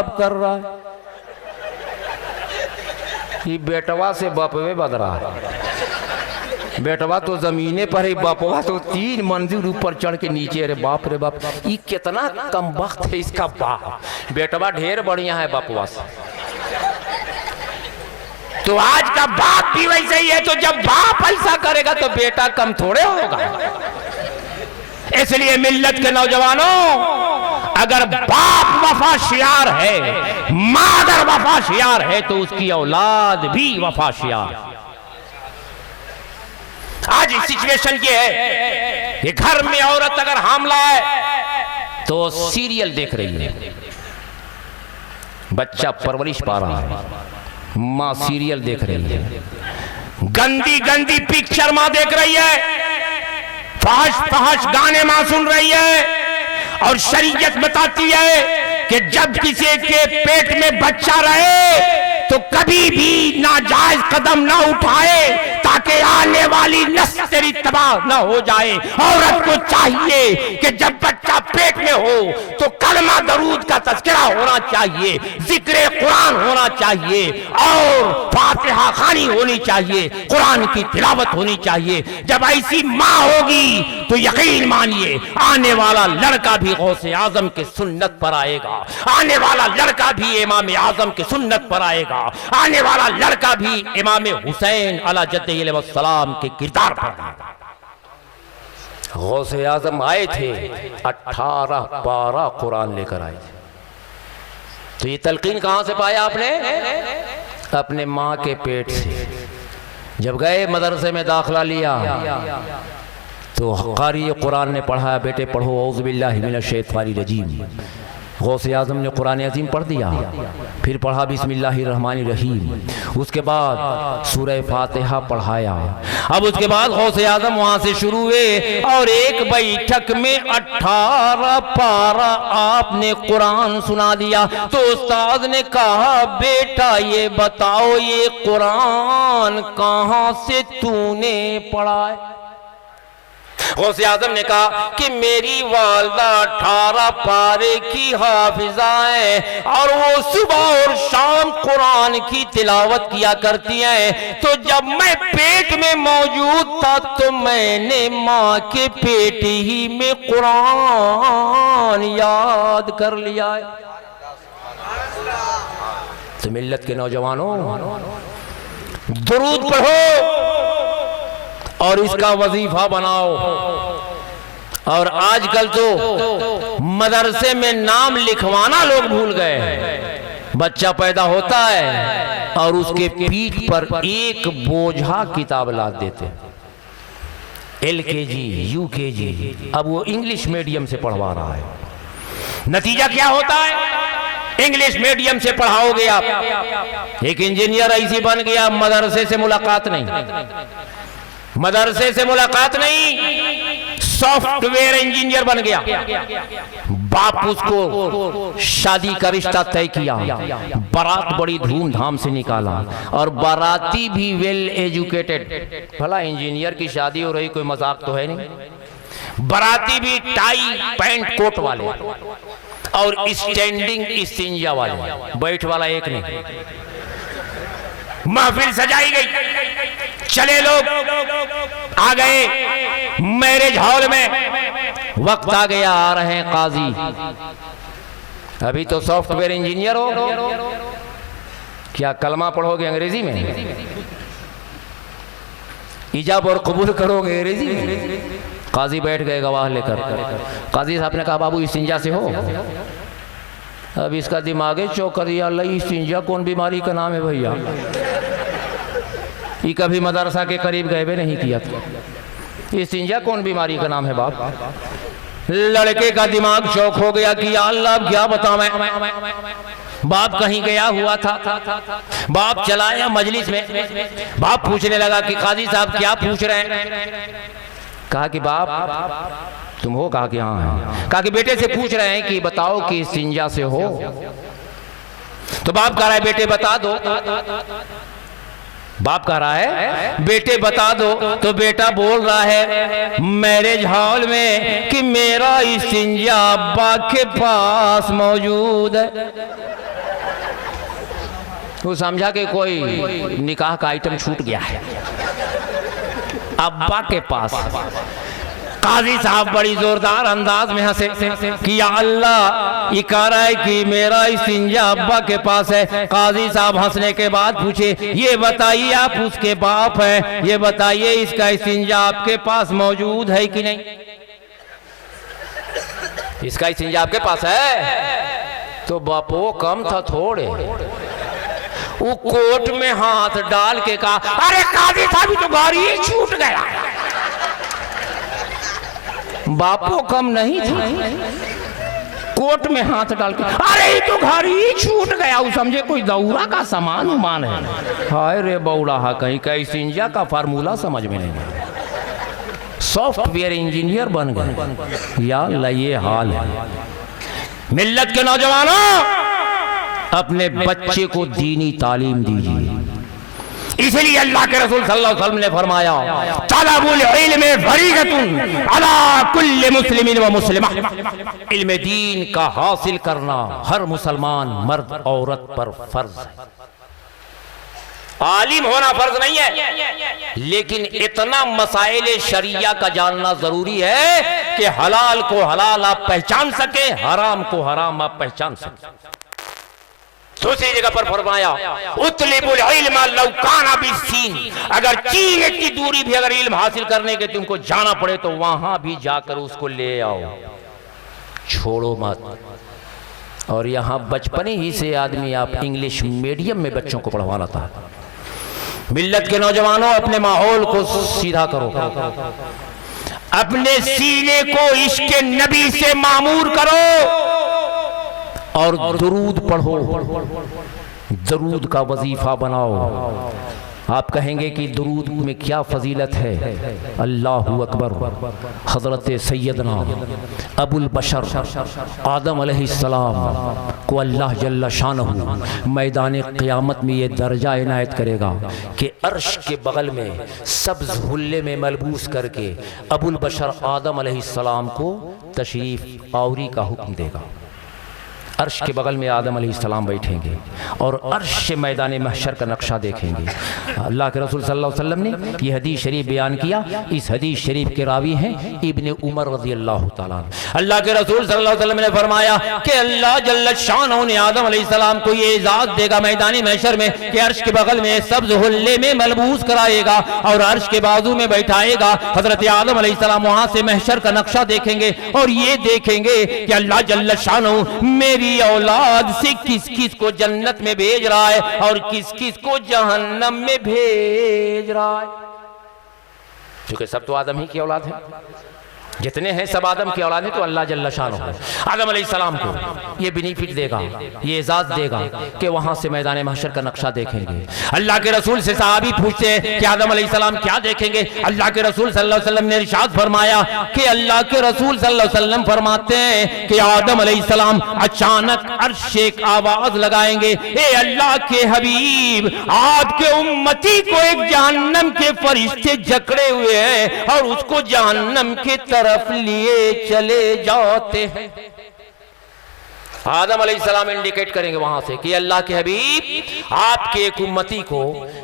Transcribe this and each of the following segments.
बाप कर रहा है, ये बेटवा से बापवे बदरा है। बेटवा तो जमीने पर है, बापवा तो 3 मंजिल ऊपर चढ़ के नीचे। अरे बाप रे बाप, ये कितना कम वक्त है इसका बाप। बेटवा ढेर बढ़िया है बापवा से। तो आज का बाप भी वैसे ही है। तो जब बाप ऐसा करेगा तो बेटा कम थोड़े होगा। इसलिए मिल्लत के नौजवानों, अगर बाप वफाशियार है, मादर वफाशियार है, तो उसकी औलाद भी वफाशियार। आज सिचुएशन ये है कि घर में औरत अगर हामला है तो सीरियल देख रही है, बच्चा परवरिश पा रहा है, माँ सीरियल देख रही है, गंदी गंदी पिक्चर माँ देख रही है, फहश गाने माँ सुन रही है। और शरीयत बताती है कि जब किसी के पेट में बच्चा रहे तो कभी भी नाजायज कदम ना उठाए, ताकि आने वाली नस्ल तेरी तबाह ना हो जाए। औरत को चाहिए कि जब बच्चा पेट में हो तो कलमा दरूद का तज़किरा होना चाहिए, जिक्र कुरान होना चाहिए, और फातिहा खानी होनी चाहिए, कुरान की तिलावत होनी चाहिए। जब ऐसी माँ होगी तो यकीन मानिए आने वाला लड़का भी गौसे आजम के सुन्नत पर आएगा, आने वाला लड़का भी इमाम आजम के सुन्नत पर आएगा, आने वाला लड़का भी इमाम हुसैन अलैहिस्सलाम के किरदार पर आएगा। गौसे आजम आए थे 18 पारा कुरान लेकर आए थे। तो ये तलकीन कहां से पाया आपने? अपने माँ के पेट से। जब गए मदरसे में दाखिला लिया तो कारी कुरान ने पढ़ाया, बेटे पढ़ो औज़ु बिल्लाहि मिनश शैतानिर रजीम। गौसे आज़म ने कुरान अज़ीम पढ़ दिया, फिर पढ़ा बिस्मिल्लाहिर्रहमानिर्रहीम, उसके बाद सूरह फातिहा पढ़ाया। अब उसके बाद गौसे आज़म वहाँ से शुरू हुए और एक बैठक में 18 पारा आपने कुरान सुना दिया। तो उस्ताद ने कहा, बेटा ये बताओ ये कुरान कहाँ से तूने पढ़ा है? गौसे आज़म ने कहा कि मेरी वालदा 18 पारे की हाफिजा है और वो सुबह और शाम कुरान की तिलावत किया करती हैं। तो जब मैं पेट में मौजूद था तो मैंने माँ के पेट ही में कुरान याद कर लिया है। तो मिल्लत के नौजवानों, दुरूद पढ़ो और इसका वजीफा बनाओ। और आजकल तो मदरसे में नाम लिखवाना लोग भूल गए हैं। बच्चा पैदा होता है और उसके पीठ पर एक बोझा किताब लाद देते, LKG UKG। अब वो इंग्लिश मीडियम से पढ़वा रहा है। नतीजा क्या होता है? इंग्लिश मीडियम से पढ़ाओगे आप, एक इंजीनियर ऐसी बन गया, मदरसे से मुलाकात नहीं, मदरसे से मुलाकात नहीं, सॉफ्टवेयर इंजीनियर बन गया। बाप उसको शादी का रिश्ता तय किया, बारात बड़ी धूमधाम से निकाला और बाराती भी वेल एजुकेटेड। भला इंजीनियर की शादी हो रही, कोई मजाक तो है नहीं। बाराती भी टाई पैंट कोट वाले और स्टैंडिंग इस्तिंजा वाले, बैठ वाला एक नहीं। महफिल सजाई गई, चले लोग आ गए मैरिज हॉल में। वक्त आ गया, आ रहे हैं काजी। अभी तो सॉफ्टवेयर इंजीनियर हो, क्या कलमा पढ़ोगे अंग्रेजी में? इजाब और कबूल करोगे अंग्रेजी में? काजी बैठ गए गवाह लेकर। काजी साहब ने कहा, बाबू इस्तिंजा से हो? अब इसका दिमाग चौक कर दिया, अल्लाह इस्तिंजा कौन बीमारी का नाम है भैया? ये कभी मदरसा के करीब गए भी नहीं किया था। इस्तिंजा कौन बीमारी का नाम है बाप? लड़के का दिमाग चौक हो गया कि या अल्लाह क्या बताऊं। बाप कहीं गया हुआ था, बाप चला आया मजलिस में। बाप पूछने लगा कि काजी साहब क्या पूछ रहे हैं? कहा कि बाप तुम हो? कहा कि हाँ है। कहा कि बेटे से पूछ रहे हैं कि बताओ कि इस्तिंजा से हो? तो बाप कह रहा है बेटे बता दो। बाप कह रहा है बेटे बता दो, तो बेटा बोल रहा है मैरिज हॉल में कि मेरा इस्तिंजा अब्बा के पास मौजूद है। वो समझा कि कोई निकाह का आइटम छूट गया है, अब्बा के पास। काजी साहब बड़ी जोरदार अंदाज में हंसे कि या अल्लाह, ये कह रहा है कि मेरा इस्तिंजा अब्बा के पास है। काजी साहब हंसने के बाद पूछे ये बताइए आप उसके बाप हैं, ये बताइए इसका इस्तिंजा आपके पास मौजूद है कि नहीं? इसका इस्तिंजा आपके पास है? तो बापो कम था थोड़े, वो कोट में हाथ डाल के कहा अरे काजी साहब तो गाड़ी छूट गया। बापो कम नहीं था, कोट में हाथ डाल के अरे तो घर ही छूट गया। वो समझे कोई दौरा का सामान उमान है। हाय रे बौड़ा, कहीं का इस्तिंजा का फार्मूला समझ में नहीं आया, सॉफ्टवेयर इंजीनियर बन गए। या अल्लाह ये हाल है। मिल्लत के नौजवानों, अपने बच्चे को दीनी तालीम दीजिए। इसलिए अल्लाह के रसूल सल्लल्लाहु अलैहि वसल्लम ने फरमाया तलबुल इल्म फरीज़तुन अला कुल्li मुस्लिमिन व मुस्लिमा। इल्म दीन का हासिल करना हर मुसलमान मर्द औरत पर फर्ज है। आलिम होना फर्ज नहीं है, लेकिन इतना मसाइल शरिया का जानना जरूरी है कि हलाल को हलाल आप पहचान सके, हराम को हराम आप पहचान सके। दूसरी जगह पर फरमाया उतलिबुल इल्म लौ काना बिस्सीन, अगर चीन की दूरी भी अगर इल्म हासिल करने के तुमको जाना पड़े तो वहां भी जाकर उसको ले आओ, छोड़ो मत। और यहाँ बचपने ही से आदमी आप इंग्लिश मीडियम में बच्चों को पढ़वाना था। मिल्लत के नौजवानों, अपने माहौल को सीधा करो, अपने सीने को इश्क़ नबी से मामूर करो और दुरूद पढ़ो, दुरूद का वजीफा बनाओ। आप कहेंगे कि दुरूद में क्या फजीलत है? अल्लाहु अकबर। हजरत सैयदना अबुल बशर आदम अलैहिस्सलाम को अल्लाह जल्ल शानहू मैदान क़यामत में ये दर्जा इनायत करेगा कि अर्श के बगल में सब्ज़ हुल्ले में मलबूस करके अबुल बशर आदम अलैहिस्सलाम को तशरीफ़ आवरी का हुक्म देगा। अर्श के बगल में आदम अलैहिस्सलाम बैठेंगे और अर्श से मैदान महशर का नक्शा देखेंगे। अल्लाह के रसूल सल्लल्लाहु अलैहि वसल्लम ने यह हदीस शरीफ बयान किया। इस हदीस शरीफ के रावी हैं इब्ने उमर रज़ियल्लाहु ताला। अल्लाह के रसूल सल्लल्लाहु अलैहि वसल्लम ने फरमाया कि अल्लाह जल्ल शानहू ने आदम अलैहिस्सलाम को ये इजाज़त देगा मैदान महशर में कि अर्श के बगल में सब्ज़ हुल्ले में मलबूस कराएगा और अर्श के बाजू में बैठाएगा। हजरत आदम अलैहिस्सलाम वहां से महशर का नक्शा देखेंगे और ये देखेंगे कि अल्लाह जल्ल शानहू मेरी औलाद से किस किस को जन्नत में भेज रहा है और किस किस को जहन्नम में भेज रहा है। क्योंकि सब तो आदम ही की औलाद है, जितने हैं सब आदम की औलाद है। तो अल्लाह जल्ल शानहू आदम अलैहिस्सलाम को ये बेनिफिट देगा, ये एजाज देगा कि वहां से मैदान महशर का नक्शा देखेंगे। अल्लाह के रसूल से सहाबी पूछते हैं कि आदम अलैहिस्सलाम क्या देखेंगे? अल्लाह के रसूल सल्लल्लाहु अलैहि वसल्लम ने इरशाद फरमाया कि अल्लाह के रसूल सल्लल्लाहु अलैहि वसल्लम फरमाते हैं कि आदम अलैहिस्सलाम अचानक अर्श से एक आवाज लगाएंगे, ए अल्लाह के हबीब, आपके उम्मती को एक जहन्नम के फरिश्ते जकड़े हुए हैं और उसको जहन्नम के तरफ लिए चले जाते हैं। आदम अलैहिस्सलाम इंडिकेट करेंगे वहां से कि अल्लाह के हबीब आपके एक उम्मती को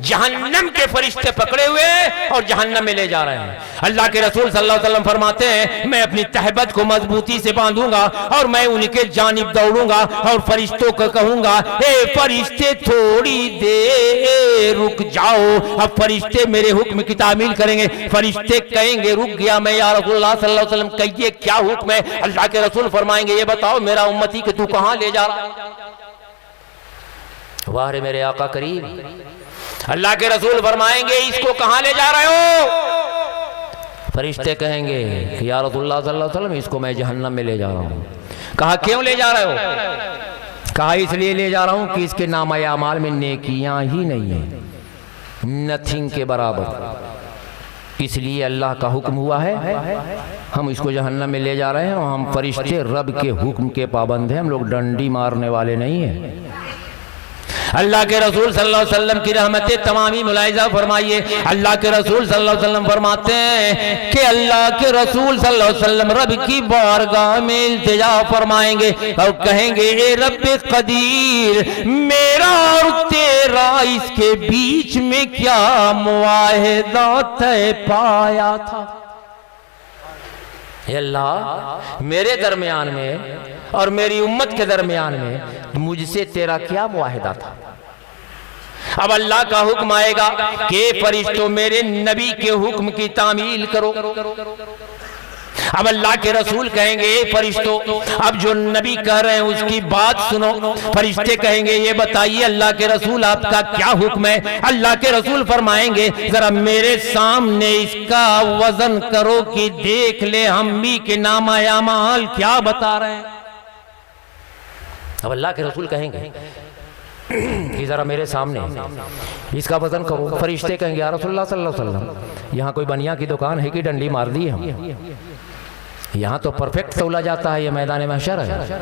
जहन्नम के फरिश्ते पकड़े हुए और जहन्नम में ले जा रहे हैं। अल्लाह के रसूल सल्लल्लाहु अलैहि वसल्लम फरमाते हैं मैं अपनी तहबत को मजबूती से बांधूंगा और मैं उनके जानिब दौड़ूंगा और फरिश्तों को कहूंगा ए फरिश्ते थोड़ी देर रुक जाओ। अब फरिश्ते मेरे हुक्म की तामील करेंगे। फरिश्ते कहेंगे रुक गया मैं या रसूलुल्लाह सल्लल्लाहु अलैहि वसल्लम, कहिए क्या हुक्म है? अल्लाह के रसूल फरमाएंगे ये बताओ मेरा उम्मती तू कहां ले जा रहा? वाह रे मेरे आका करीम। अल्लाह के रसूल फरमाएंगे इसको कहां ले जा रहे हो? फरिश्ते कहेंगे कि या रसूलुल्लाह सल्लल्लाहु अलैहि वसल्लम इसको मैं जहन्नम में ले जा रहा हूं। कहा क्यों ले जा रहे हो? कहा इसलिए ले जा रहा हूं कि इसके नामा अमाल में नेकियां ही नहीं है, नथिंग के बराबर। इसलिए अल्लाह का हुक्म हुआ है हम इसको जहन्नम में ले जा रहे हैं और हम फरिश्ते रब के हुक्म के पाबंद हैं, हम लोग डंडी मारने वाले नहीं हैं। अल्लाह के रसूल सल्लल्लाहु अलैहि वसल्लम की रहमतें तमामी मुलाहिजा फरमाइए। अल्लाह के रसूल सल्लल्लाहु अलैहि वसल्लम फरमाते हैं कि अल्लाह के रसूल सल्लल्लाहु अलैहि वसल्लम रब की बारगाह में इल्तिजा फरमाएंगे और कहेंगे, ए रब कदीर, मेरा और तेरा इसके बीच में क्या मुआहिदा तय पाया था। अल्लाह, मेरे दरमियान में और मेरी उम्मत के दरमियान में मुझसे तेरा क्या मुआहिदा था। अब अल्लाह का हुक्म आएगा कि फरिश्तों मेरे नबी के हुक्म की तामील करो। अब अल्लाह के रसूल कहेंगे, फरिश्तों अब जो नबी कह रहे हैं उसकी बात सुनो। फरिश्ते कहेंगे, ये बताइए अल्लाह के रसूल आपका क्या हुक्म है। अल्लाह के रसूल फरमाएंगे, जरा मेरे सामने इसका वजन करो कि देख ले हम भी के नामा अमाल क्या बता रहे हैं। अब अल्लाह के रसूल कहेंगे कि जरा मेरे सामने इसका वजन करो। फरिश्ते कहेंगे, या रसूलुल्लाह सल्लल्लाहु अलैहि वसल्लम, यहाँ कोई बनिया की दुकान है कि डंडी मार दी हम? यहाँ तो परफेक्ट तौला जाता है, ये मैदान महशर है।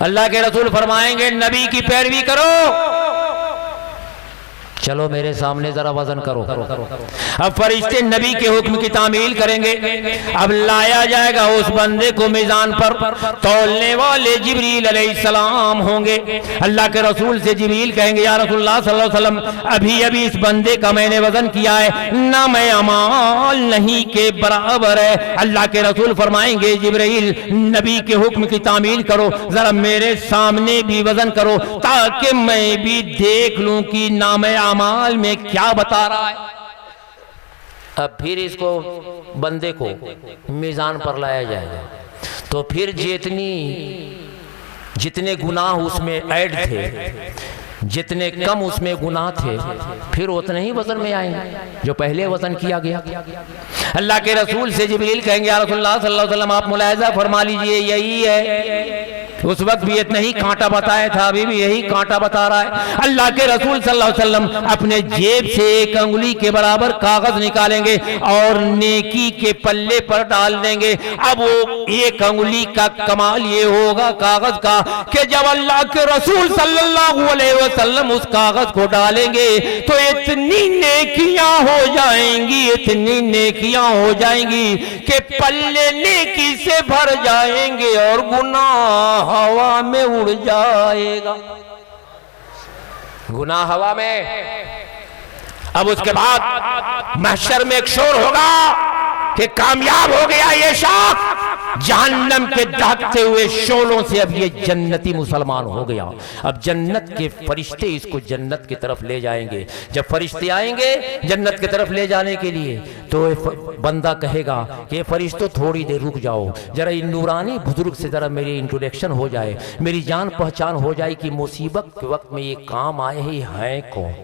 अल्लाह के रसूल फरमाएंगे, नबी की पैरवी करो, चलो मेरे सामने जरा वजन करो। अब फरिश्ते नबी के हुक्म की तामील करेंगे। अब लाया जाएगा उस बंदे को मीज़ान पर, तौलने वाले जिब्रील अलैहिस्सलाम होंगे। अल्लाह के रसूल से जिब्रील कहेंगे, या रसूलुल्लाह सल्लल्लाहु अलैहि वसल्लम, अभी अभी इस बंदे का मैंने वजन किया है, ना मैं अमाल नहीं के बराबर है। अल्लाह के रसूल फरमाएंगे, जिब्रील नबी के हुक्म की तामील करो, जरा मेरे सामने भी वजन करो ताकि मैं भी देख लूं कि नाम अमाल में क्या बता रहा है। अब फिर इसको बंदे को मीज़ान पर लाया जाएगा, तो फिर जितने गुनाह उसमें ऐड थे, जितने कम उसमें गुनाह थे, फिर उतने ही वजन में आएंगे जो पहले वजन किया गया। अल्लाह के रसूल से जिब्रील कहेंगे, या रसूलुल्लाह सल्लल्लाहु अलैहि वसल्लम, आप मुलाहिजा फरमा लीजिए, यही है। उस वक्त भी इतना ही कांटा बताया था, अभी भी यही कांटा बता रहा है। अल्लाह के रसूल सल्लल्लाहु अलैहि वसल्लम अपने जेब से एक अंगुली के बराबर कागज निकालेंगे और नेकी के पल्ले पर डाल देंगे। अब वो एक अंगुली का कमाल ये होगा कागज का कि जब अल्लाह के रसूल सल्लल्लाहु अलैहि वसल्लम उस कागज को डालेंगे तो इतनी नेकियां हो जाएंगी, इतनी नेकियां हो जाएंगी कि पल्ले नेकी से भर जाएंगे और गुनाह हवा में उड़ जाएगा। गुनाह हवा में। अब उसके बाद महशर में एक शोर होगा कि कामयाब हो गया ये शख्स, जहन्नम के दहकते हुए शोलों से अब ये जन्नती मुसलमान हो गया। अब जन्नत के फरिश्ते इसको जन्नत की तरफ ले जाएंगे। जब फरिश्ते आएंगे जन्नत की तरफ ले जाने के लिए, तो बंदा कहेगा कि फरिश्तों थोड़ी देर रुक जाओ, जरा इन नूरानी बुजुर्ग से जरा मेरी इंट्रोडक्शन हो जाए, मेरी जान पहचान हो जाए कि मुसीबत के वक्त में ये काम आए ही हैं कौन।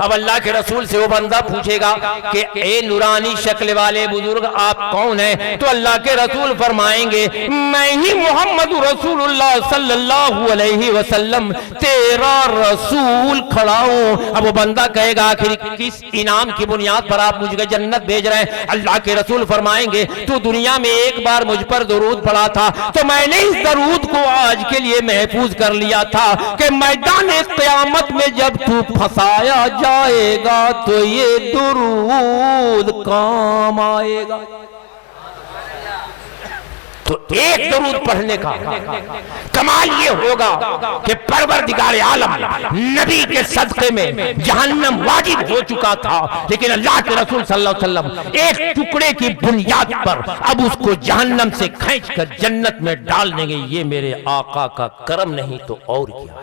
अब अल्लाह के रसूल से वो बंदा पूछेगा कि ए नूरानी शक्ल वाले बुजुर्ग, आप कौन हैं? तो अल्लाह के रसूल फरमाएंगे, मैं ही मोहम्मद रसूलुल्लाह सल्लल्लाहु अलैहि वसल्लम तेरा रसूल खड़ा हूं। अब वो बंदा कहेगा, आखिर किस इनाम की बुनियाद पर आप मुझे जन्नत भेज रहे हैं? अल्लाह के रसूल फरमाएंगे, तू दुनिया में एक बार मुझ पर दरूद पढ़ा था, तो मैंने इस दरूद को आज के लिए महफूज कर लिया था कि मैदान क़यामत में जब तू फंसाया जाएगा तो ये दुरूद काम आएगा। तो एक दरूद पढ़ने का कमाल ये होगा कि परवरदिगार आलम नबी के सदक़े में जहन्नम वाजिब हो चुका था, लेकिन अल्लाह के रसूल सल्लल्लाहु अलैहि वसल्लम एक टुकड़े की बुनियाद पर अब उसको जहन्नम से खींचकर जन्नत में डाल देंगे। ये मेरे आका का करम नहीं तो और क्या।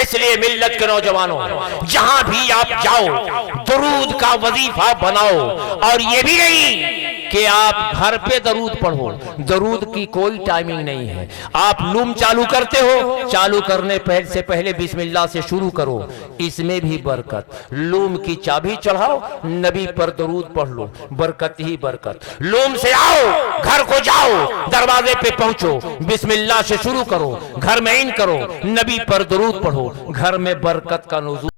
इसलिए मिल्लत के नौजवानों, जहां भी आप जाओ दरूद का वजीफा बनाओ, और ये भी नहीं कि आप घर पे दरूद पढ़ो, दरूद की कोई टाइमिंग नहीं है। आप लूम चालू करते हो, चालू करने से पहले बिस्मिल्लाह से शुरू करो, इसमें भी बरकत। लूम की चाबी चढ़ाओ, नबी पर दरूद पढ़ लो, बरकत ही बरकत। लूम से आओ, घर को जाओ, दरवाजे पे पहुंचो, बिस्मिल्लाह से शुरू करो, घर में इन करो, नबी पर दरूद पढ़ो, घर में बरकत का नुज़ूल